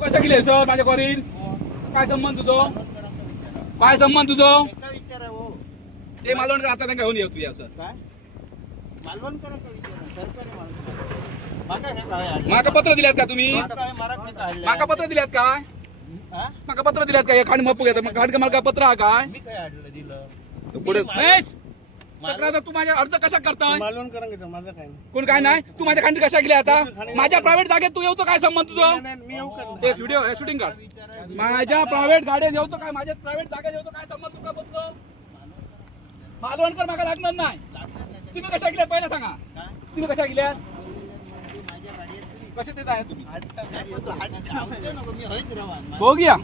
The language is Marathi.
कशा गेले सर माझ्या करीन काय संबंध तुझो काय संबंध तुझो ते मालवण आता त्यांना घेऊन येऊ तुझ्या सर माका पत्र दिल्यात का तुम्ही माका पत्र दिल्यात काय माका पत्र दिल्यात काय खांड मप्पू घेता मग खांड मला पत्र हा काय पुढे तक्रार तू माझ्या अर्ज कशा करताय कोण काय नाही तू माझ्या खांडी कशा गेल्या आता माझ्या प्रायव्हेट जागेत तू येतो काय संबंध तुझं ते व्हिडिओ शूटिंग कर माझ्या प्रायव्हेट गाड्यात येतो काय माझ्या प्रायव्हेट जागेत येतो काय संबंध तुला बोलतो मालवणकर मागा लागणार नाही तुम्ही कशा गेल्यात पहिला सांगा तुम्ही कशा गेल्यात कसे देत आहे तुम्ही बघूया